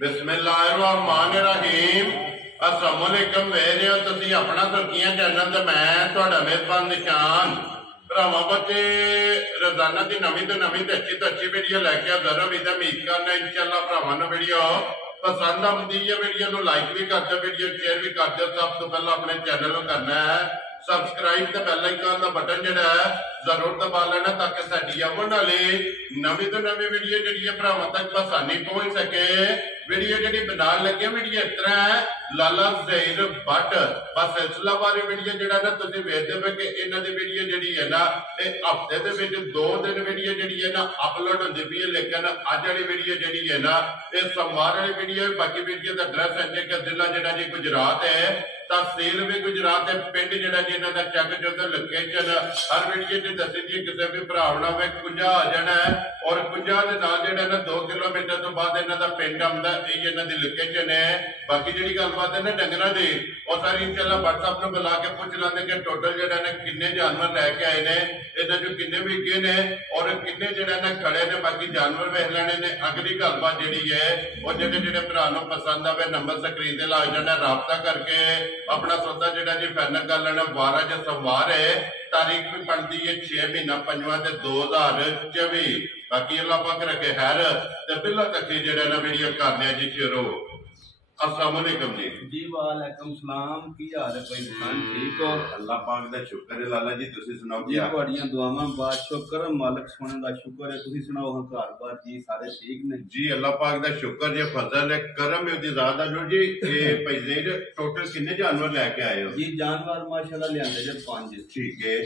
बिस्मिल्लाहिर्रहमानिर्रहीम। अस्सलाम वालेकुम। वेख रहे हो तुसीं अपना सुर्खियां चैनल ते मैं तुहाडा मेजबान निशान। भरावां बच्चे रोजाना की नवीं तो अच्छी वीडियो लैके हाज़र उम्मीद करना इंशाअल्लाह भरावां नूं वीडियो पसंद आती है। वीडियो नूं लाइक भी कर दो, वीडियो शेयर भी कर दो। सब तो पहला अपने चैनल को करना है सबसक्राइब ते बेल आइकन का बटन जिहड़ा है जरूर दबा लेना ताकि साडी आउण वाली नवीं तो नवीं वीडियो जिहड़ी भरावां तक आसानी पहुंच सके। वीडियो जिहड़ी बनाउण लगे वीडियो इस तरह है लाला ज़हीर भट्ट बस सिलसिलावार वीडियो जिहड़ा ना तुसीं वेखदे पे कि इन्हां दी वीडियो जिहड़ी है ना ये हफ्ते दे विच 2 दिन वीडियो जिहड़ी है ना अपलोड होंदी पई है। लेकिन अज वाली वीडियो जिहड़ी है ना ये सोमवार वाली वीडियो। बाकी वीडियो का एड्रैस है कि जिला जिहड़ा जी गुजरात है, तहसील भी गुजरात है, पिंड जिहड़ा जी इन्हां दा चक चुक लोकेशन हर वीडियो च दसी दी। किसी भी भरा होवे कुंजा आ जाना है और कुंजा दे नाल जिहड़ा ना 2 किलोमीटर तो बाद इन्हां दा पिंड आउंदा, ये इन्हां दी लोकेशन है। बाकी जिहड़ी गलबात है ना डंगरां दी और सारी इंशाअल्लाह WhatsApp नूं बुला के पुछ लैंदे कि टोटल जिहड़ा ना किन्ने जानवर लैके आए ने, इन्हां चों किन्ने विके ने और किन्ने जिहड़ा ना खड़े ने। बाकी जानवर वेख लेने ने। अगली गलबात जिहड़ी है और जिहड़े भरा नूं पसंद आवे नंबर स्क्रीन ते ला जाना, राबता करके अपना सौदा जिहड़ा जी फाइनल कर लेना। 12 जो सोमवार है, तारीख भी बनती है 6 महीना 5वां 2024। बाकी अल्लाह पाक रखे खैर ते बिल्ला तक जिहड़ा ना वीडियो करने जी शुरू। अस्सलाम वालेकुम जी। जी वालेकुम सलाम। की हाल है भाई खान? ठीक हो? अल्लाह पाक दा शुक्र है लाला जी, तुसी सुनाओ जी तुहाड़ियां दुआवां बात शुक्र मालिक सोने दा शुक्र है। तुसी सुनाओ हां घर बार जी सारे ठीक ने? जी अल्लाह पाक दा शुक्र है, फजल है, करम है, ओदी ज़ात दा। जो जी ए भाई ज़हीर टोटल कितने जानवर लेके आए हो? जी जानवर माशाल्लाह लियांदे जे 5। ठीक है,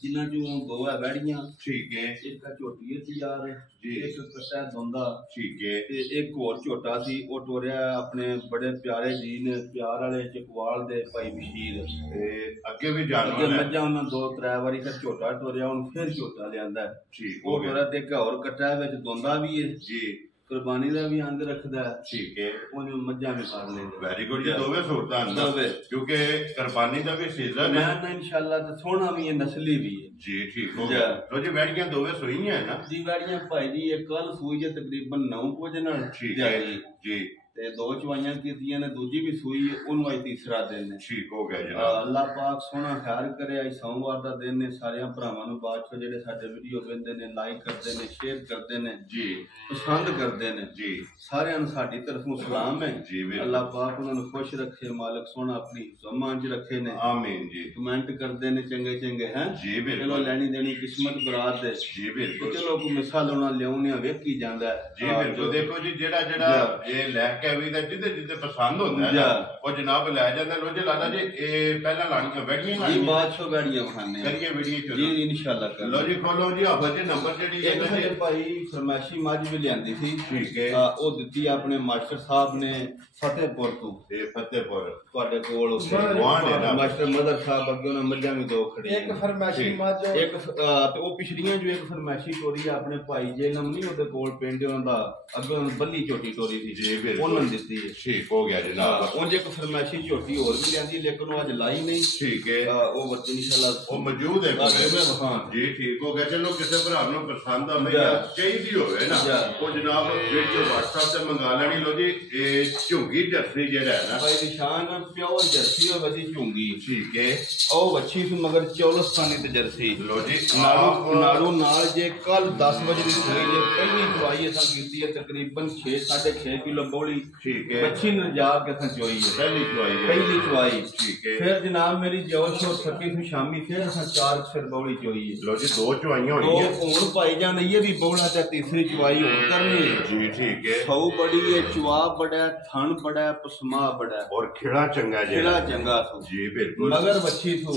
जिन्हां चों 2 है बैड़ियां, ठीक है, एक झोटी है तैयार जी, एक कट्टा दोंदा, ठीक है, ते एक होर झोटा सी ओ टोरिया अपने बड़े प्यारे जी ने प्यार वाले चकवाल दे भाई बशीर। अगे भी अगे जानवर है? मज्जां उन्हां 2-3 वारी फिर झोटा टोरिया, हुण फिर झोटा लियांदा है। ठीक ओ हो गया टोरिया ते एक होर कट्टा विच दोंदा भी है, जी, कुर्बानी का भी अंग रखदा है, ठीक है, उन्हें मज्जां भी कर लेंदे। वेरी गुड जी। दोवे सूरतां दोवे क्योंकि कुर्बानी का भी सीजन है मैं इंशाअल्लाह ते सोना भी है, नस्ली भी है जी। ठीक हो गया। तो जी बैठियां दोवे सोई है ना जी? बैड़ियां भाई जी ये कल सूई है तकरीबन 9 बजे नाल। ठीक है जी, ते 2 चवाइयां कीतियां ने, दूजी भी सूई है, उन्हों आज तीसरा दिन है। ठीक हो गया जनाब। अल्लाह पाक सोना खैर करे। आज सोमवार का दिन है। सारे भरावां नूं बादशाह जिहड़े साडे वीडियो वेंदे ने, लाइक करदे ने, शेयर करदे ने जी, पसंद करदे ने जी, सारियां नूं साडी तरफों सलाम है जी। अल्लाह पाक उन्हां नूं खुश रखे, मालिक सोना अपनी ज़मान च रखे ने। आमीन जी। कमेंट करदे ने चंगे चंगे हैं जी बिल्कुल। चलो लैनी देनी किस्मत बरात दे जी बिल्कुल। चलो कोई मिसाल होना लियाउने वेखी जांदा है जी बिल्कुल। देखो जी जेड़ा जेड़ा ये लैके आवी दा जिदे जिदे पसंद होंदा है वो जनाब लै जांदा। लो जी लाला जी ए पहला लाणियां बैठियां जी बादशाह बैठियां खाने करिए वीडियो जी शुरू इंशाअल्लाह कर। लो जी खोलो जी आफर जी नंबर जेडी एक साडे भाई फरमाइशी मज भी लियांदी सी, ठीक है, ओ दित्ती अपने मास्टर साहब ने फतेहपुर तो ए फतेहपुर ਤੁਹਾਡੇ ਕੋਲ गुआंढ है ना ਮਾਸਟਰ ਮਦਰ ਸਾਹਿਬ ਅੱਗੇ ਉਹਨਾਂ ਮੱਝਾਂ ਵੀ 2 ਖੜੀ एक फरमाइशी मज ਇੱਕ ਤੇ ਉਹ ਪਿਛਲੀਆਂ ਜੋ ਇੱਕ ਫਰਮਾਇਸ਼ੀ ਟੋਰੀ ਆਪਣੇ ਭਾਈ ਜੇਲਮ ਨਹੀਂ ਉਹਦੇ ਕੋਲ ਪਿੰਡ ਉਹਨਾਂ ਦਾ ਅੱਗੇ ਉਹਨਾਂ ਬੱਲੀ ਝੋਟੀ ਟੋਰੀ ਸੀ जी बिल्कुल। ਉਹਨਾਂ ਨੇ ਦਿੱਤੀ ਹੈ। ठीक हो गया जनाब। ਉਂਝ ਇੱਕ ਫਰਮਾਇਸ਼ੀ ਝੋਟੀ ਹੋਰ ਵੀ ਲਿਆਂਦੀ ਲੇਕਿन ਉਹ ਅੱਜ ਲਾਈ ਨਹੀਂ। ठीक है, ਉਹ ਬੱਚੇ ਇਨਸ਼ਾਅੱਲਾ वो मौजूद है हाँ जी। ठीक हो गया। चलो किसी भरा नूं पसंद आवे या चाहिदी होवे ना वो जनाब वीडियो WhatsApp ते मंगा लेनी। लो जी ए झुंगी जर्सी जेड़ा है ना भाई निशान प्योर जर्सी और वसी चुंगी। ठीक है, ओ बच्ची से मगर चौलस्तानी ते जर्सी। लो जी नाड़ू नाल जे कल 10 बजे दी सुई जे पहली चवाई असां कीती है तकरीबन 6-6.5 किलो बोली। ठीक है, बच्ची ने जा के असां चोई है पहली चवाई है। पहली चवाई। ठीक है, फिर जनाब मेरी जोश और थकी से शामी फिर असां 4 सिर बोली चोई है। लो जी 2 चवाइयां तो होई है हुण भाई जान ये भी बोला ते तीसरी चवाई हो करनी है जी। ठीक है, सौ बड़ी है, चवा बड़ा है, थन बड़ा है, पसमा बड़ा है और खिड़ा चंगा खिला जेड़ा चंगा सू जी बिल्कुल। मगर बच्ची थू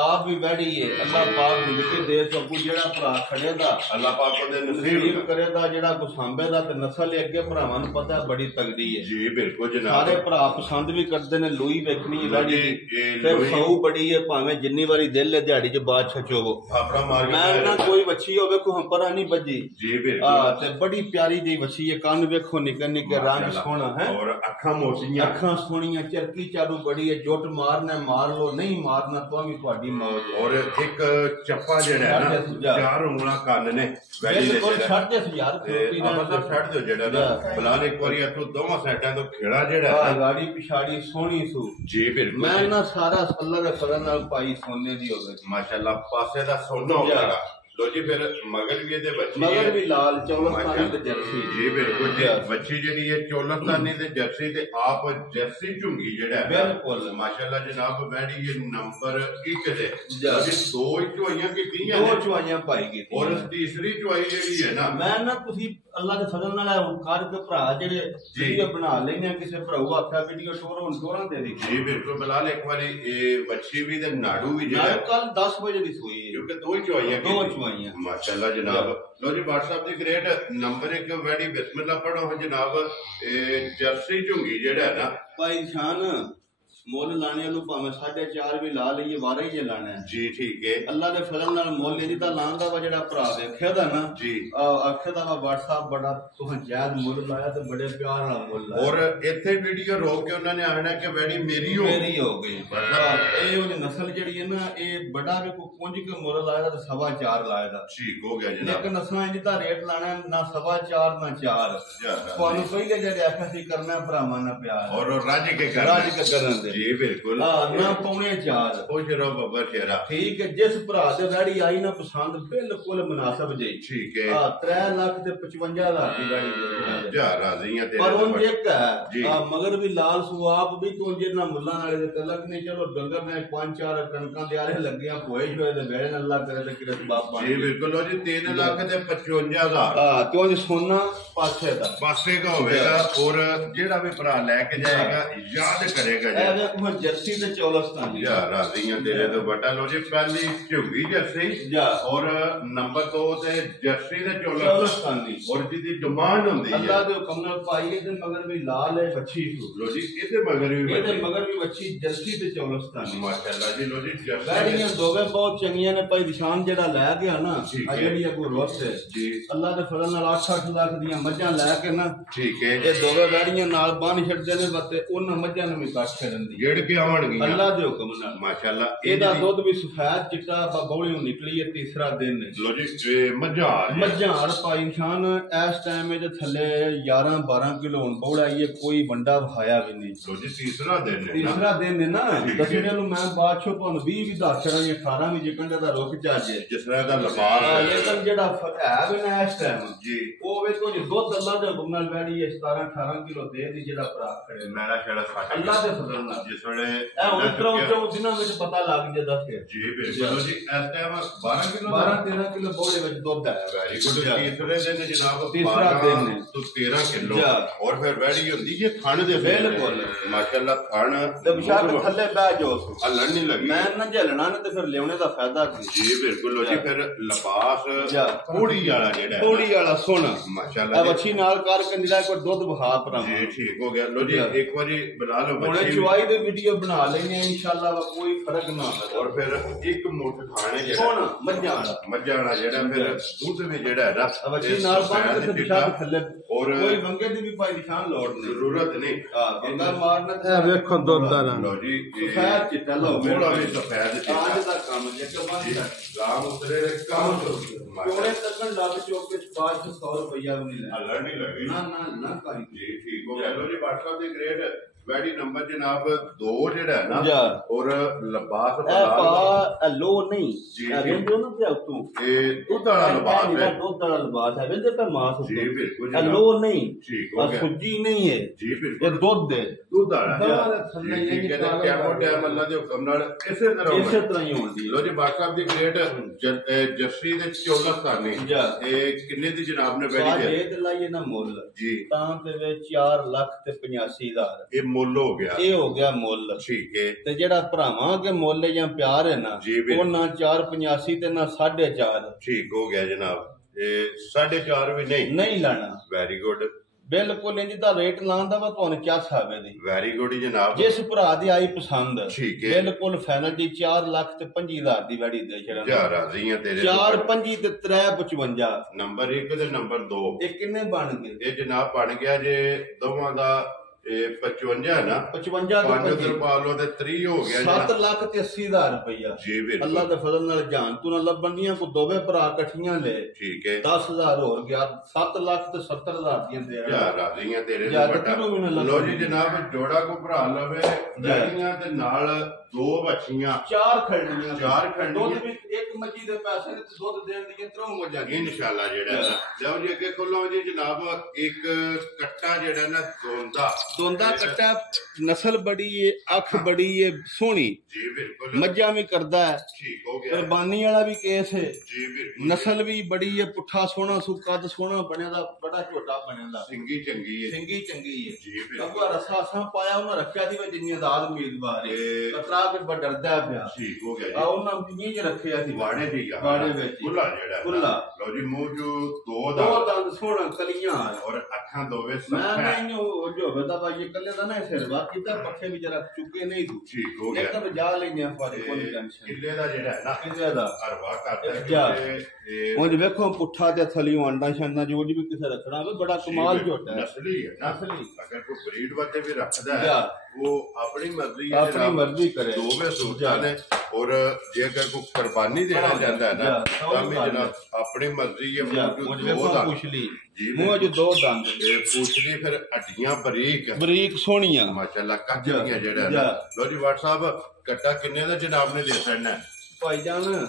आप भी बैठी है। अल्लाह पाक जिंदगी दे सबू जेड़ा भरा खड़े दा अल्लाह पाक दे नसीब नसीब करे दा जेड़ा को सांबे दा ते नस्ल अगे भरावां नूं पता है बड़ी तगड़ी है। जी बिल्कुल जनाब। सारे भरा पसंद भी करदे ने लूई वेखनी है बैठी दी। ये फिर लोई खाऊ बड़ी है भावें जिन्नी वारी दिल है दिहाड़ी च बादशाह चोवो। अपना मार मैं के ना कोई बच्ची होवे को हम परा नहीं बजी जी बिल्कुल। ते बड़ी प्यारी जी बच्ची है। कान वेखो निके निके रंग सोहना है और अखा मोटियां अखां सोहणियां चरकी चालू बड़ी है। जुट मारना मार लो नहीं मारना तो भी तुहाडी ਵਰਗੀ ਮੌਜ ਹੈ। ਔਰ ਇੱਕ ਚੱਪਾ ਜਿਹੜਾ ਹੈ ਨਾ 4 ਉਂਗਲਾਂ ਕੰਨ ਨੇ ਬਿਲਕੁਲ 6000 ਤੇ ਆਪਾਂ ਛੱਡ ਦਿਓ ਜਿਹੜਾ ਨਾ ਬਲਾਲ ਇੱਕ ਵਾਰੀ ਇੱਥੋਂ ਦੋਵਾਂ ਸਾਈਡਾਂ ਤੋਂ ਖੇੜਾ ਜਿਹੜਾ ਹੈ ਗਾੜੀ ਪਿਛਾੜੀ ਸੋਹਣੀ ਸੂ ਜੀ ਬਿਲਕੁਲ ਮੈਂ ਨਾ ਸਾਰਾ ਅੱਲਾ ਦੇ ਫਜ਼ਲ ਨਾਲ ਪਾਈ ਸੋਨੇ ਦੀ ਹੋਵੇ ਮਾਸ਼ਾਅੱਲਾ ਪਾਸੇ ਦਾ ਸੋਨਾ ਹੋਵੇਗਾ। ਲੋ ਜੀ ਫਿਰ ਮਗਰ ਵੀ ਇਹਦੇ ਬੱਚੀ ਮਗਰ ਵੀ ਲਾਲ ਚੌਲਸਤਾਨੀ ਤੇ ਜਰਸੀ ਜੀ ਬਿਲਕੁਲ ਜੀ ਬੱਚੀ ਜਿਹੜੀ ਹੈ ਚੌਲਸਤਾਨੀ ਤੇ ਜਰਸੀ ਤੇ ਆਪ ਜਰਸੀ ਝੁੰਗੀ ਜਿਹੜਾ ਬਿਲਕੁਲ ਮਾਸ਼ਾਅੱਲਾ ਜਨਾਬ ਬੈਠੀ ਇਹ ਨੰਬਰ 1 ਦੇ ਜੀ 2 ਚੁਆਈਆਂ ਕੀਤੀਆਂ 2 ਚੁਆਈਆਂ ਪਾਈ ਗਈ ਔਰ ਤੀਸਰੀ ਚੁਆਈ ਜਿਹੜੀ ਹੈ ਨਾ ਮੈਂ ਨਾ ਤੁਸੀਂ ਅੱਲਾ ਦੇ ਫਜ਼ਲ ਨਾਲ ਕਰ ਕੇ ਭਰਾ ਜਿਹੜੇ ਵੀਡੀਓ ਬਣਾ ਲੈਣੇ ਆ ਕਿਸੇ ਭਰਾਉ ਆਖਿਆ ਵੀਡੀਓ ਟੋਰਾਂ ਦੇ ਦੀ ਜੀ ਬਿਲਕੁਲ ਬਲਾਲ ਇੱਕ ਵਾਰੀ ਇਹ ਬੱਚੀ ਵੀ ਤੇ ਨਾੜੂ ਵੀ ਜਿਹੜਾ ਕੱਲ 10 ਵਜੇ ਦੀ ਸੂਈ ਹੈ ਕਿਉਂਕਿ 2 ਚੁਆਈਆਂ ਮਾਸ਼ਾਅੱਲਾ ਜਨਾਬ। ਲੋ ਜੀ WhatsApp ਦੀ ਗ੍ਰੇਟ ਨੰਬਰ 1 ਵੈਡੀ ਬਿਸਮਿਲ੍ਲਾ ਪੜੋ ਜਨਾਬ। ਇਹ ਜਰਸੀ ਝੁੰਗੀ ਜਿਹੜਾ ਹੈ ਨਾ ਭਾਈ ਸ਼ਾਨ ਮੁੱਲ ਲਾਣੇ ਨੂੰ ਭਾਵੇਂ 4.5 ਵੀ ਲਾ ਲਈਏ ਵਾਰਾ ਹੀ ਜੇ ਲਾਣਾ ਹੈ ਜੀ ਠੀਕ ਹੈ ਅੱਲਾ ਦੇ ਫਜ਼ਲ ਨਾਲ ਮੁੱਲ ਇਹਦੀ ਤਾਂ ਲਾਂਦਾ ਵਾ ਜਿਹੜਾ ਭਰਾ ਵੇਖਿਆ ਦਾ ਨਾ ਜੀ ਆਖਿਆ ਦਾ ਵਾ WhatsApp ਬੜਾ ਤੁਹਾਂ ਜਾਇਜ਼ ਮੁੱਲ ਲਾਇਆ ਤੇ ਬੜੇ ਪਿਆਰ ਨਾਲ ਮੁੱਲ ਲਾਇਆ ਔਰ ਇੱਥੇ ਵੀਡੀਓ ਰੋਕ ਕੇ ਉਹਨਾਂ ਨੇ ਆਖਣਾ ਕਿ ਵੈਡੀ ਮੇਰੀ ਹੋ ਗਈ ਇਹ ਉਹਦੀ ਨਸਲ ਜਿਹੜੀ ਹੈ ਨਾ ਇਹ ਬੜਾ ਵੀ ਕੋ ਪੁੰਜ ਕੇ ਮੁੱਲ ਲਾਇਆ ਤੇ 4.5 ਲਾਇਆ ਦਾ ਠੀਕ ਹੋ ਗਿਆ ਜਨਾਬ। ਲੇਕਿਨ ਨਸਲਾਂ ਇਹਦੀ ਤਾਂ ਰੇਟ ਲਾਣਾ ਨਾ 4.5 ਨਾ 4 ਤੁਹਾਨੂੰ ਪਹਿਲੇ ਜਿਹੜੇ ਆਖਿਆ ਸੀ ਕਰਨਾ ਭਰਾਵਾਂ ਨਾਲ ਪਿਆਰ ਔਰ ਰੱਜ ਕੇ ਕਰਨ ਦੇ ਜੀ ਬਿਲकुल ਨਾ ਪੌਣੇ 4 ਉਹ ਜਰਾ ਬੱਬਰ ਸ਼ੇਰਾ ਠੀਕ ਹੈ ਜਿਸ ਭਰਾ ਦੇ ਰੈਡੀ ਆਈ ਨਾ ਪਸੰਦ ਬਿਲਕੁਲ ਮੁਨਾਸਬ ਜੀ ਠੀਕ ਹੈ 3 ਲੱਖ ਤੇ 55,000 ਦੀ ਰੈਡੀ ਜਾ ਰਾਜ਼ੀਆਂ ਤੇ ਪਰ ਉਹ ਇੱਕ ਹੈ ਮਗਰ ਵੀ ਲਾਲ ਸੁਆਬ ਵੀ ਤੋਂ ਜਿਹਨਾਂ ਮੁੱਲਾਂ ਨਾਲੇ ਦੇ ਤਲਕ ਨਹੀਂ ਚਲੋ ਡੰਗਰ ਨੇ 5-4 ਕਣਕਾਂ ਦੇ ਆਰੇ ਲੱਗੀਆਂ ਹੋਏ ਹੋਏ ਤੇ ਵੇਲੇ ਅੱਲਾ ਕਰੇ ਤੇ ਕਿਰਤ ਬਾਪ ਬਣ ਜੀ ਬਿਲकुल ਉਹ ਜੀ 3 ਲੱਖ ਤੇ 55,000 ਕਿਉਂ ਜੀ ਸੋਨਾ ਪਾਸੇ ਦਾ ਪਾਸੇ ਦਾ ਹੋਵੇਗਾ ਔਰ ਜਿਹੜਾ ਵੀ ਭਰਾ ਲੈ ਕੇ ਜਾਏਗਾ ਯਾਦ ਕਰੇਗਾ ਜੀ ਇਹ ਜਰਸੀ ਤੇ ਚੌਲਸਤਾਨੀ ਯਾ ਰਾਜ਼ੀਆਂ ਤੇਰੇ ਤੋਂ ਬਟਾ ਲੋ ਜੀ ਪਹਿਲੀ ਝੁੰਗੀ ਜਰਸੀ ਔਰ ਨੰਬਰ 2 ਤੇ ਜਰਸੀ ਤੇ ਚੌਲਸਤਾਨੀ ਔਰ ਜਿਹਦੀ ਡਿਮਾਂਡ ਹੁੰਦੀ ਹੈ ਅੱਲਾ ਦੇ ਹੁਕਮ ਨਾਲ ਪਾਈ ਇਹਦੇ ਮਗਰ ਵੀ ਲਾਲ ਹੈ ਵੱਛੀ ਲੋ ਜੀ ਇਹਦੇ ਮਗਰ ਵੀ ਵੱਛੀ ਜਰਸੀ ਤੇ ਚੌਲਸਤਾਨੀ ਮਾਸ਼ਾਅੱਲਾ ਜੀ ਲੋ ਜੀ ਬੈੜੀਆਂ ਦੋਵੇਂ ਬਹੁਤ ਚੰਗੀਆਂ ਨੇ ਭਾਈ ਨਿਸ਼ਾਨ ਜਿਹੜਾ ਲੈ ਗਿਆ ਨਾ ਆ ਜਿਹੜੀ ਅਗੋ ਰੋਸ ਹੈ ਜੀ ਅੱਲਾ ਦੇ ਫਜ਼ਲ ਨਾਲ 8-8 ਲੱਖ ਦੀਆਂ ਮੱਝਾਂ ਲੈ ਕੇ ਨਾ ਠੀਕ ਹੈ ਇਹ ਦੋਵੇਂ ਬੈੜੀਆਂ ਨਾਲ ਬੰਨ ਛੱਡਦੇ ਨੇ ਬੱਤੇ ਉਹਨਾਂ ਮੱਝਾਂ ਨੂੰ ਵੀ ਕੱਟ ਛੱਡਣ ਦੀ ਜੜ ਕੇ ਆਉਣਗੀਆਂ ਅੱਲਾ ਦੇ ਹੁਕਮ ਨਾਲ ਮਾਸ਼ਾਅੱਲਾ ਇਹਦਾ ਦੁੱਧ ਵੀ ਸਫੈਦ ਚਿੱਟਾ ਬੌਲੀ ਨੂੰ ਨਿਕਲੀ ਹੈ ਤੀਸਰਾ ਦਿਨ ਹੈ ਲੋ ਜੀ ਮੱਝਾਂ ਭਾਈ ਨਿਸ਼ਾਨ ਇਸ ਟਾਈਮ ਇਹਦੇ ਥੱਲੇ 11-12 ਕਿਲੋ ਹੁਣ ਬੌਲਾ ਇਹ ਕੋਈ ਵੰਡਾ ਵਹਾਇਆ ਵੀ ਨਹੀਂ ਲੋ ਜੀ ਤੀਸਰਾ ਦਿਨ ਹੈ ਨਾ ਦੱਸਣੇ ਨੂੰ ਮੈਂ ਬਾਅਦ ਚੋਂ ਤੁਹਾਨੂੰ 20 ਵੀ ਦੱਸ ਕਰਾਂਗੇ 18 ਵੀ ਜਿਕਣ ਦਾ ਰੁਕ ਜਾਜੇ ਜਿਸ ਤਰ੍ਹਾਂ ਦਾ ਲਿਬਾਸ ਲੇਕਿਨ ਜਿਹੜਾ ਹੈ ਵੀ ਨਾ ਇਸ ਟਾਈਮ ਜੀ ਉਹ ਵੇਖੋ ਜੀ ਦੁੱਧ ਅੱਲਾ ਦੇ ਹੁਕਮ ਨਾਲ ਬੈਠੀ ਹੈ 17-18 ਕਿਲੋ ਦੇ ਦੀ ਜਿਹੜਾ ਭਰਾ ਖੜੇ ਮੈਲਾ ਛੜਾ ਸਾਡਾ ਅੱਲਾ ਦੇ ਫਜ਼ਲ ਨਾਲ ਜਿਸ ਵੇਲੇ ਇਹ ਉਤਰੋਂ ਦਿਨਾਂ ਵਿੱਚ ਪਤਾ ਲੱਗ ਜਾਂਦਾ ਫਿਰ ਜੀ ਬਿਲਕੁਲ ਜੀ ਇਸ ਟਾਈਮ 12-13 ਕਿਲੋ ਬੋਲੇ ਵਿੱਚ ਦੁੱਧ ਹੈ ਵੈਰੀ ਗੁੱਡ ਤੀਸਰੇ ਦਿਨ ਜਨਾਬ ਤੀਸਰਾ ਦਿਨ ਹੈ ਤੋਂ 13 ਕਿਲੋ ਔਰ ਫਿਰ ਵੈਰੀ ਹੁੰਦੀ ਜੇ ਥਣ ਦੇ ਬਿਲਕੁਲ ਮਾਸ਼ਾਅੱਲਾ ਥਣ ਤੇ ਬਿਸ਼ਾਕ ਥੱਲੇ ਬਹਿ ਜਾਓ ਹਲਣ ਨਹੀਂ ਲੱਗੀ ਮੈਂ ਨਾ ਝਲਣਾ ਨੇ ਤੇ ਫਿਰ ਲਿਆਉਣੇ ਦਾ ਫਾਇਦਾ ਕੀ ਜੀ ਬਿਲਕੁਲ ਜੀ ਫਿਰ ਲਿਬਾਸ ਕੋੜੀ ਵਾਲਾ ਜਿਹੜਾ ਕੋੜੀ ਵਾਲਾ ਸੋਹਣਾ ਮਾਸ਼ਾਅੱਲਾ ਆ ਬੱਚੀ ਨਾਲ ਕਰਕੇ ਨਿਰਾ ਕੋਈ ਦੁੱਧ ਬਹਾ ਭਰਾ ਜੀ ਠੀਕ ਹੋ ਗਿਆ ਲੋ ਜੀ ਇੱਕ ਵਾਰੀ ਬਣਾ ਲਓ ਬੱਚੀ ਚੁਆਈ ਦੀ ਵੀਡੀਓ ਬਣਾ ਲੈਣੇ ਆ ਇਨਸ਼ਾਅੱਲਾ ਕੋਈ ਫਰਕ ਨਾ ਆਵੇ ਔਰ ਫਿਰ ਇੱਕ ਮੁੱਠ ਖਾਣੇ ਜਿਹੜਾ ਸੋਹਣਾ ਮੱਝਾਂ ਵਾਲਾ ਜਿਹੜਾ ਫਿਰ ਦੁੱਧ ਵੀ ਜਿਹੜਾ ਹੈ ਨਾ ਬੱਚੀ ਨਾਲ ਬੰਨ ਤੇ ਬਿਸ਼ਾਕ ਥੱਲੇ ਔਰ ਕੋਈ ਵੰਗੇ ਦੀ ਵੀ ਭਾਈ ਨਿਸ਼ਾਨ ਲੋੜ ਨਹੀਂ ਜ਼ਰੂਰਤ ਨਹੀਂ ਬੰਦਾ ਮਾਰਨਾ ਇਹ ਵੇਖੋ ਦੁੱਧ ਦਾ ਲੋ ਜੀ ਸਫੈਦ ਚਿੱਟਾ ਲੋ ਥੋੜਾ ਵੀ ਸਫੈਦ ਚਿੱਟਾ ਅੱਜ ਦਾ ਕੰਮ ਜੇ ਕਮਾਂ ਗਾਮ ਉਤਰੇ ਕੰਮ ਕੋਲੇ ਤੱਕਣ ਲੱਗ ਚੋਕ ਵਿੱਚ 500 ਰੁਪਇਆ ਵੀ ਨਹੀਂ ਲੈ ਹਲਣ ਨਹੀਂ ਲੱਗੀ ਨਾ ਕਾਈ ਜੀ ਠੀਕ ਹੋ ਗਿਆ ਲੋ ਜੀ WhatsApp ਦੇ ਗ੍ਰੇਡ ਵੈਡੀ ਨੰਬਰ ਜਨਾਬ 2 ਜਿਹੜਾ ਹੈ ਨਾ ਔਰ ਲਿਬਾਸ ਪਾ ਲੋ ਨਹੀਂ ਰੇਂਜੋ ਨਾ ਤੇ ਉਤੋਂ ਇਹ ਦੁੱਧ ਵਾਲਾ ਲਿਬਾਸ ਹੈ ਵੇਂਦੇ ਪਰ ਮਾਸ ਜੀ ਬਿਲਕੁਲ ਜੀ ਲੋ ਨਹੀਂ ਠੀਕ ਹੋ ਗਿਆ ਸੁੱਜੀ ਨਹੀਂ ਹੈ ਜੀ ਬਿਲਕੁਲ ਇਹ ਦੁੱਧ ਹੈ ਦੁੱਧ ਵਾਲਾ ਥੱਲੇ ਇਹ ਕਹਿੰਦੇ ਕਿਆਮੋ ਟਾਈਮ ਅੱਲਾ ਦੇ ਹੁਕਮ ਨਾਲ ਇਸੇ ਤਰ੍ਹਾਂ ਹੀ ਹੁੰਦੀ ਲੋ ਜੀ WhatsApp ਦੀ ਗ੍ਰੇਡ ਜਰਸੀ ਦੇ 14 ਇਹ ਕਿੰਨੇ ਦੀ ਜਨਾਬ ਨੇ ਵੈਡੀ ਦੇ ਤੇ ਲਾਈਏ ਨਾ ਮੁੱਲ ਜੀ ਤਾਂ ਤੇ ਵਿੱਚ 4 ਲੱਖ ਤੇ 85,000 ਇਹ ਮੁੱਲ ਹੋ ਗਿਆ ਇਹ ਹੋ ਗਿਆ ਮੁੱਲ ਠੀਕ ਹੈ ਤੇ ਜਿਹੜਾ ਭਰਾਵਾਂ ਕੇ ਮੁੱਲ ਜਾਂ ਪਿਆਰ ਹੈ ਨਾ ਉਹ ਨਾ 485 ਤੇ ਨਾ 4.5 ਠੀਕ ਹੋ ਗਿਆ ਜਨਾਬ ਇਹ 4.5 ਵੀ ਨਹੀਂ ਲੈਣਾ ਵੈਰੀ ਗੁੱਡ ਬਿਲਕੁਲ ਇੰਜ ਦਾ ਰੇਟ ਲਾਉਂਦਾ ਵਾ ਤੁਹਾਨੂੰ ਕੀ ਸਾਬੇ ਦੀ ਵੈਰੀ ਗੁੱਡ ਜਨਾਬ ਜਿਸ ਭਰਾ ਦੀ ਆਈ ਪਸੰਦ ਠੀਕ ਹੈ ਬਿਲਕੁਲ ਫਾਈਨਲ ਦੀ 4 ਲੱਖ ਤੇ 25,000 ਦੀ ਵੈੜੀ ਦੇ ਛੜਾ ਜਾ ਰਾਜ਼ੀਆਂ ਤੇਰੇ 4-5 ਤੇ 355 ਨੰਬਰ 1 ਤੇ ਨੰਬਰ 2 ਇਹ ਕਿੰਨੇ ਬਣ ਗਏ ਇਹ ਜਨਾਬ ਬਣ ਗਿਆ ਜੇ ਦੋਵਾਂ ਦਾ ਇਹ 55 ਹੈ ਨਾ 55 5 ਉਧਰ ਪਾ ਲਓ ਤੇ 30 ਹੋ ਗਿਆ 7,80,000 ਰੁਪਇਆ ਜੀ ਬਿਲਕੁਲ ਅੱਲਾ ਦੇ ਫਜ਼ਲ ਨਾਲ ਜਾਨ ਤੂੰ ਨਾ ਲੱਭਣ ਦੀਆਂ ਕੋ ਦੋਵੇਂ ਭਰਾ ਇਕੱਠੀਆਂ ਲੈ ਠੀਕ ਹੈ 10,000 ਹੋਰ ਗਿਆ 7,70,000 ਦੀਆਂ ਦੇ ਯਾਰ ਰਾਜ਼ੀਆਂ ਤੇਰੇ ਤੋਂ ਵੱਡਾ ਲੋ ਜੀ ਜਨਾਬ ਜੋੜਾ ਕੋ ਭਰਾ ਲਵੇ ਰਾਜ਼ੀਆਂ ਤੇ ਨਾਲ 2 ਬੱਚੀਆਂ 4 ਖੜਨੀਆਂ 4 ਖੜਨੀਆਂ ਦੁੱਧ ਵੀ ਇੱਕ ਮੱਝੀ ਦੇ ਪੈਸੇ ਨੇ ਦੁੱਧ ਦੇਣ ਦੀਆਂ 3 ਮੱਝਾਂ ਇਨਸ਼ਾਅੱਲਾ ਜਿਹੜਾ ਲਓ ਜੀ ਅੱਗੇ ਖੋਲੋ ਜੀ ਜਨਾਬ ਇੱਕ ਕੱਟਾ ਜਿਹੜਾ ਨਾ ਦੋਂਦਾ ਕੱਟਾ ਨਸਲ ਬੜੀ ਏ ਅੱਖ ਬੜੀ ਏ ਸੋਹਣੀ ਜੀ ਬਿਲਕੁਲ ਮੱਝਾਂ ਵੀ ਕਰਦਾ ਹੈ ਠੀਕ ਹੋ ਗਿਆ ਕੁਰਬਾਨੀ ਵਾਲਾ ਵੀ ਕੇਸ ਹੈ ਜੀ ਬਿਲਕੁਲ ਨਸਲ ਵੀ ਬੜੀ ਏ ਪੁੱਠਾ ਸੋਹਣਾ ਸੂ ਕੱਦ ਸੋਹਣਾ ਬਣਿਆ ਦਾ ਬੜਾ ਝੋਟਾ ਬਣਿਆ ਦਾ ਸਿੰਗੀ ਚੰਗੀ ਹੈ ਸਿੰਗੀ ਚੰਗੀ ਹੈ ਜੀ ਬਿਲਕੁਲ ਅੱਗੋਂ ਰਸਾ ਸਾਂ ਪਾਇਆ ਉਹਨਾਂ ਰੱਖਿਆ ਸੀ ਵੀ ਜਿੰਨੀ ਆਜ਼ਾਦ ਉਮੀਦਵਾਰ ਹੈ ਕਤਰਾ ਕੇ ਡਰਦਾ ਪਿਆ ਠੀਕ ਹੋ ਗਿਆ ਜੀ ਆ ਉਹਨਾਂ ਕਿੰਨੀ ਚ ਰੱਖਿਆ ਸੀ ਵਾੜੇ ਦੀ ਆ ਵਾੜੇ ਵਿੱਚ ਕੁੱਲਾ ਜਿਹੜਾ ਕੁੱਲਾ ਲਓ ਜੀ ਮੂੰਹ ਜੋ 2 ਦੰਦ ਸੋਹਣਾ ਕਲੀਆਂ ਔਰ ਅੱਖਾਂ ਦੋਵੇਂ ਮੈਂ ਨਹੀਂ ਉਹ ਜੋ ਬਤਾ ਭਾਈ ਇਕੱਲੇ ਦਾ ਨਾ ਸਿਰ ਬਾਕੀ ਤਾਂ ਪੱਖੇ ਵੀ ਜਰਾ ਚੁੱਕੇ ਨਹੀਂ ਤੂੰ ਠੀਕ ਹੋ ਗਿਆ ਇੱਕਦਮ ਜਾ ਲੈਣੇ ਫਾਰੇ ਕੋਈ ਟੈਨਸ਼ਨ ਕਿੱਲੇ ਦਾ ਜਿਹੜਾ ਹੈ ਨਾ ਕਿੱਲੇ ਦਾ ਹਰਵਾ ਕਰਦਾ ਹੁਣ ਵੇਖੋ ਪੁੱਠਾ ਤੇ ਥਲੀਓ ਆਂਡਾ ਛੰਨਾ ਜੋ ਵੀ ਕਿਸੇ ਰੱਖਣਾ ਹੋਵੇ ਬੜਾ ਕਮਾਲ ਝੋਟਾ ਹੈ ਨਸਲੀ ਹੈ ਨਸਲੀ ਅਗਰ ਕੋਈ ਬਰੀਡ ਵਾਤੇ ਵੀ ਰੱਖਦਾ ਹੈ ਉਹ ਆਪਣੀ ਮਰਜ਼ੀ ਹੈ ਆਪਣੀ ਮਰਜ਼ੀ ਕਰੇ ਦੋਵੇਂ ਸੂਟਾਂ ਨੇ ਔਰ ਜੇ ਅਗਰ ਕੋਈ ਕੁਰਬਾਨੀ ਦੇਣਾ ਚਾਹੁੰਦਾ ਹੈ ਨਾ ਤਾਂ ਵੀ ਜਨਾਬ ਆਪਣੀ ਮਰਜ਼ੀ ਹੈ ਪੁੱਛ ਲਈ ਮੂੰਹ ਚ 2 ਦੰਦ ਪੁੱਛਦੀ ਫਿਰ ਹੱਡੀਆਂ ਬਰੀਕ ਸੋਹਣੀਆਂ ਮਾਸ਼ਾਅੱਲਾ ਕੱਜੀਆਂ ਜਿਹੜਾ ਨਾ ਲੋ ਜੀ WhatsApp ਕੱਟਾ ਕਿੰਨੇ ਦਾ ਜਨਾਬ ਨੇ ਦੇ ਦੇਣਾ ਭਾਈ ਜਾਨ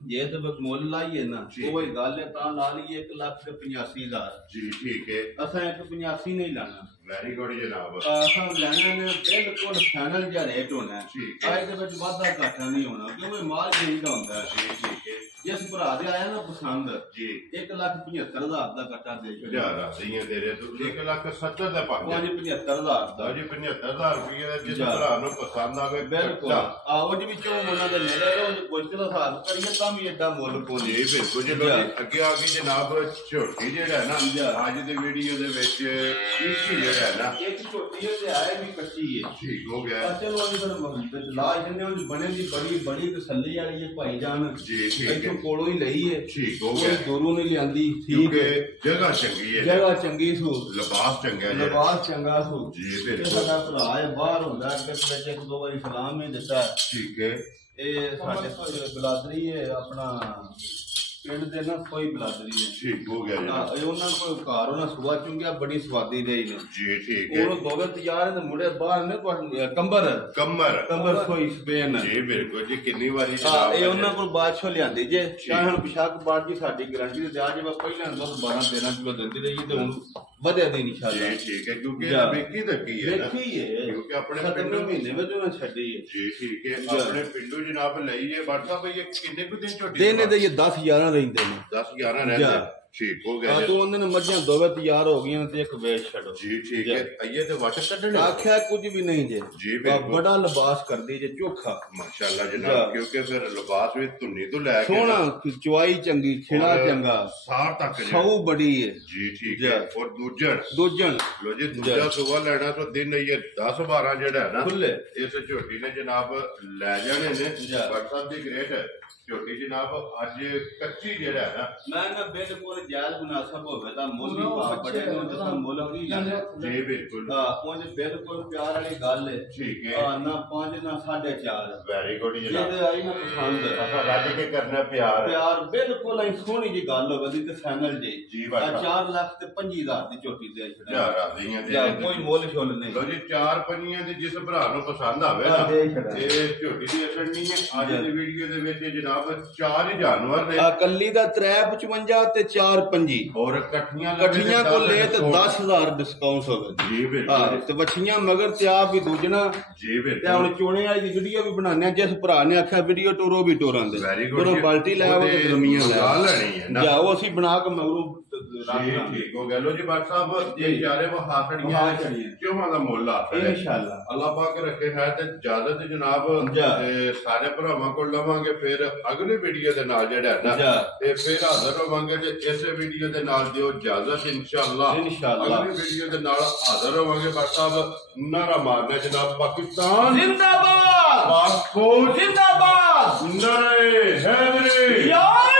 ਜੇ ਤੇ ਮੁੱਲ ਲਾਈਏ ਨਾ ਉਹ ਹੀ ਗੱਲ ਹੈ ਤਾਂ ਲਾ ਲਈਏ 1,85,000 ਜੀ ਠੀਕ ਹੈ ਅਸਾਂ 185 ਨਹੀਂ ਲਾਣਾ ਵੈਰੀ ਗੁੱਡ ਜਨਾਬ ਅਸਾਂ ਲੈਣਾ ਨੇ ਬਿਲਕੁਲ ਫਾਈਨਲ ਜਿਹਾ ਰੇਟ ਹੋਣਾ ਹੈ ਆਏ ਦੇ ਵਿੱਚ ਵਾਧਾ ਘਾਟਾ ਨਹੀਂ ਹੋਣਾ ਕਿਉਂਕਿ ਮਾਲ ਚਾਹੀਦਾ ਹੁੰਦਾ ਹੈ ਜੀ ਠੀਕ ਹੈ ਜਿਸ ਭਰਾ ਦੇ ਆਇਆ ਨਾ ਪਸੰਦ ਜੀ 1,75,000 ਦਾ ਕੱਟਾ ਦੇ ਛੱਡਿਆ ਯਾਰ ਰਾਜ਼ੀਆਂ ਤੇਰੇ ਤੋਂ 1,70,000 ਦਾ ਪਾ ਉਹ ਜੀ 75,000 ਦਾ ਜੀ 75,000 ਰੁਪਏ ਦਾ ਜਿਸ ਭਰਾ ਨੂੰ ਪਸੰਦ ਆਵੇ ਬਿਲਕੁਲ ਉਹ ਜੀ ਵਿੱਚੋਂ ਉਹਨਾਂ ਦੇ ਮਿਲੇ ਉਹ ਕੁਝ ਦਾ ਹਿਸਾਬ ਕਰੀਏ ਤਾਂ ਵੀ ਐਡਾ ਮੁੱਲ ਕੋਲ ਜੀ ਬਿਲਕੁਲ ਜੀ ਅੱਗੇ ਆ ਗਈ ਜਨਾਬ ਝੋਟੀ ਜਿਹੜਾ ਹੈ ਨਾ ਅੱਜ ਦੀ ਵੀਡੀਓ ਦੇ ਵਿੱਚ ਕੀ ਜਿਹੜਾ ਹੈ ਨਾ ਇੱਕ ਝੋਟੀ ਤੇ ਆਏ ਵੀ ਕੱਚੀ ਹੈ ਠੀਕ ਹੋ ਗਿਆ ਚਲੋ ਅਸੀਂ ਫਿਰ ਲਾਜ ਜੰਨੇ ਉਹ ਬਣੇ ਦੀ ਬੜੀ ਤਸੱਲੀ ਵਾਲੀ ਹੈ ਭਾਈ ਜਾਨ ਜੀ ਠੀਕ ਹੈ ਕੋਲੋਂ ਹੀ ਲਈ ਹੈ ਠੀਕ ਹੋ ਗਿਆ ਦੂਰੋਂ ਨਹੀਂ ਲਿਆਂਦੀ ਠੀਕ ਹੈ ਜਗ੍ਹਾ ਚੰਗੀ ਹੈ ਜਗ੍ਹਾ ਚੰਗੀ ਸੂ ਲਿਬਾਸ ਚੰਗਾ ਹੈ ਲਿਬਾਸ ਚੰਗਾ ਸੂ ਜੀ ਬਿਲਕੁਲ ਸਾਡਾ ਭਰਾ ਹੈ ਬਾਹਰ ਹੁੰਦਾ ਅੱਗੇ ਵਿੱਚ 1-2 ਵਾਰੀ ਸਲਾਮ ਹੀ ਦਿੱਤਾ ਠੀਕ ਹੈ ਇਹ ਸਾਡੇ ਬਲਾਦਰੀ ਹੈ ਆਪਣਾ ਪਿੰਡ ਦੇ ਨਾ ਕੋਈ ਬਲਾਦਰੀ ਹੈ ਠੀਕ ਹੋ ਗਿਆ ਜੀ ਉਹਨਾਂ ਕੋਲ ਘਰ ਉਹਨਾਂ ਸੁਆ ਚੁੰਗਿਆ ਬੜੀ ਸਵਾਦੀ ਰਹੀ ਨੇ ਜੀ ਠੀਕ ਹੈ ਉਹ ਦੋਵੇਂ ਤਿਆਰ ਨੇ ਮੁੰਡੇ ਬਾਹਰ ਨੇ ਕੰਬਰ ਸੋਈ ਸਪੇਨ ਜੀ ਬਿਲਕੁਲ ਜੀ ਕਿੰਨੀ ਵਾਰੀ ਇਹ ਉਹਨਾਂ ਕੋਲ ਬਾਦਸ਼ਾਹ ਲਿਆਂਦੀ ਜੇ ਚਾਹੇ ਹੁਣ ਪਿਸ਼ਾਕ ਬਾਦ ਜੀ ਸਾਡੀ ਗਾਰੰਟੀ ਤੇ ਦਿਆ ਜੇ ਪਹਿਲਾਂ 12-13 ਕਿਲੋ ਦਿੰਦੀ ਰਹੀ ਤੇ ਹੁਣ ਵਧਿਆ ਦੀ ਇਨਸ਼ਾਅੱਲਾ ਜੀ ਠੀਕ ਹੈ ਕਿਉਂਕਿ ਵੇਖੀ ਦੱਕੀ ਹੈ ਵੇਖੀ ਹੈ ਕਿਉਂਕਿ ਆਪਣੇ ਪਿੰਡੋਂ ਮਹੀਨੇ ਵਿੱਚ ਉਹਨਾਂ ਛੱਡੀ ਹੈ ਜੀ ਠੀਕ ਹੈ ਆਪਣੇ ਪਿੰਡੋਂ ਜਨਾਬ ਲਈ ਹੈ WhatsApp ਭਈ ਕਿੰਨੇ ਕੁ ਦਿਨ ਝੋਟੀ ਦਿਨ ਦੇ 10-11 ਰਹਿੰਦੇ ਨੇ 10-11 ਰਹਿੰਦੇ ਠੀਕ ਹੋ ਗਿਆ ਤੂੰ ਉਹਨਾਂ ਨੇ ਮੱਝਾਂ ਦੋਵੇਂ ਤਿਆਰ ਹੋ ਗਈਆਂ ਤੇ ਇੱਕ ਵੇਚ ਛੱਡੋ ਜੀ ਠੀਕ ਹੈ ਆਈਏ ਤੇ ਵਾਟ ਕੱਢਣੇ ਆਖਿਆ ਕੁਝ ਵੀ ਨਹੀਂ ਜੇ ਜੀ ਬੜਾ ਲਿਬਾਸ ਕਰਦੀ ਜੇ ਚੋਖਾ ਮਾਸ਼ਾਅੱਲਾ ਜਨਾਬ ਕਿਉਂਕਿ ਫਿਰ ਲਿਬਾਸ ਵੀ ਧੁੰਨੀ ਤੋਂ ਲੈ ਕੇ ਸੋਹਣਾ ਚੁਆਈ ਚੰਗੀ ਖਿਲਾ ਚੰਗਾ ਸਾਰ ਤੱਕ ਸੌ ਬੜੀ ਹੈ ਜੀ ਠੀਕ ਹੈ ਔਰ ਦੂਜਣ ਲੋ ਜੀ ਦੂਜਾ ਸੁਬਾ ਲੈਣਾ ਤਾਂ ਦਿਨ ਇਹ 10-12 ਜਿਹੜਾ ਹੈ ਨਾ ਖੁੱਲੇ ਇਸ ਝੋਟੀ ਨੇ ਜਨਾਬ ਲੈ ਜਾਣੇ ਨੇ WhatsApp ਦੀ ਗ੍ਰੇਟ ਝੋਟੀ ਜਨਾਬ ਅੱਜ ਕੱਚੀ ਜਿਹੜਾ ਹੈ ਨਾ ਬਿਲਕੁਲ ਜਾਇਜ਼ ਮੁਨਾਸਬ ਹੋਵੇ ਤਾਂ ਮੁੱਲ ਹੀ ਪਾ ਬੜੇ ਨੂੰ ਜਿਸ ਮੁੱਲ ਕੀ ਜੀ ਬਿਲਕੁਲ ਉਹ ਬਿਲਕੁਲ ਪਿਆਰ ਵਾਲੀ ਗੱਲ ਹੈ ਠੀਕ ਹੈ ਨਾ 5 ਨਾ 4.5 ਵੈਰੀ ਗੁੱਡ ਜਨਾਬ ਇਹ ਆਈ ਨਾ ਪਸੰਦ ਅਸਾਂ ਰੱਜ ਕੇ ਕਰਨਾ ਪਿਆਰ ਬਿਲਕੁਲ ਐ ਸੋਹਣੀ ਜੀ ਗੱਲ ਹੋਵੇ ਦੀ ਤੇ ਫਾਈਨਲ ਜੀ 4 ਲੱਖ ਤੇ 25,000 ਦੀ ਝੋਟੀ ਦੇ ਛੜਿਆ ਰਾਜ਼ੀਆਂ ਦੇ ਕੋਈ ਮੁੱਲ ਛੁੱਲ ਨਹੀਂ ਲੋ ਜੀ 4 ਪੰਨੀਆਂ ਦੇ ਜਿਸ ਭਰਾ ਨੂੰ ਪਸੰਦ ਆਵੇ ਨਾ ਇਹ ਝੋਟੀ ਦੀ ਅਸਲ ਨਹੀਂ ਹੈ ਅੱਜ ਦੀ ਵੀਡੀਓ ਦੇ ਵਿੱਚ ਜਨਾਬ 4 ਹੀ ਜਾਨਵਰ ਨੇ ਕੱਲੀ ਦਾ 355 ਤੇ 425 ਔਰ ਇਕੱਠੀਆਂ ਕੋ ਲੈ ਤੇ 10,000 ਡਿਸਕਾਊਂਟ ਹੋਵੇ ਜੀ ਬਿਲਕੁਲ ਤੇ ਵੱਛੀਆਂ ਮਗਰ ਤੇ ਆਪ ਵੀ ਦੂਜਣਾ ਜੀ ਬਿਲਕੁਲ ਤੇ ਹੁਣ ਚੋਣੇ ਵਾਲੀ ਦੀ ਵੀਡੀਓ ਵੀ ਬਣਾਉਂਦੇ ਆ ਜਿਸ ਭਰਾ ਨੇ ਆਖਿਆ ਵੀਡੀਓ ਟੋਰੋ ਵੀ ਟੋਰਾਂ ਦੇ ਜਦੋਂ ਬਾਲਟੀ ਲੈ ਆਵੋ ਤੇ ਜ਼ਮੀਨ ਲੈ ਲੈਣੀ ਹੈ ਨਾ ਜਾਓ ਅਸੀਂ ਬਣਾ ਕੇ ਮਗਰੋਂ ਠੀਕ ਹੋ ਗਿਆ ਲੋ ਜੀ ਬਾਟ ਸਾਹਿਬ ਇਹ ਚਾਰੇ ਵਹਾੜੀਆਂ ਕਿਉਂ ਦਾ ਮੁੱਲ ਆ ਇਨਸ਼ਾਅੱਲਾ ਅੱਲਾਹ ਪਾਕ ਰੱਖੇ ਹੈ ਤੇ ਇਜਾਜ਼ਤ ਜਨਾਬ ਸਾਰੇ ਭਰਾਵਾਂ ਕੋਲ ਲਵਾਂਗੇ ਫਿਰ ਅਗਲੀ ਵੀਡੀਓ ਦੇ ਨਾਲ ਜਿਹੜਾ ਨਾ ਤੇ ਫਿਰ ਹਾਜ਼ਰ ਹੋਵਾਂਗੇ ਤੇ ਇਸੇ ਵੀਡੀਓ ਦੇ ਨਾਲ ਦਿਓ ਇਜਾਜ਼ਤ ਇਨਸ਼ਾਅੱਲਾ ਅਗਲੀ ਵੀਡੀਓ ਦੇ ਨਾਲ ਹਾਜ਼ਰ ਹੋਵਾਂਗੇ ਬਾਟ ਸਾਹਿਬ ਨਾਰਾ ਮਾਰਨਾ ਜਨਾਬ ਪਾਕਿਸਤਾਨ ਜ਼ਿੰਦਾਬਾਦ ਪਾਕ ਫੌਜ ਜ਼ਿੰਦਾਬਾਦ ਨਾਰੇ ਹੈਦਰੀ ਯਾ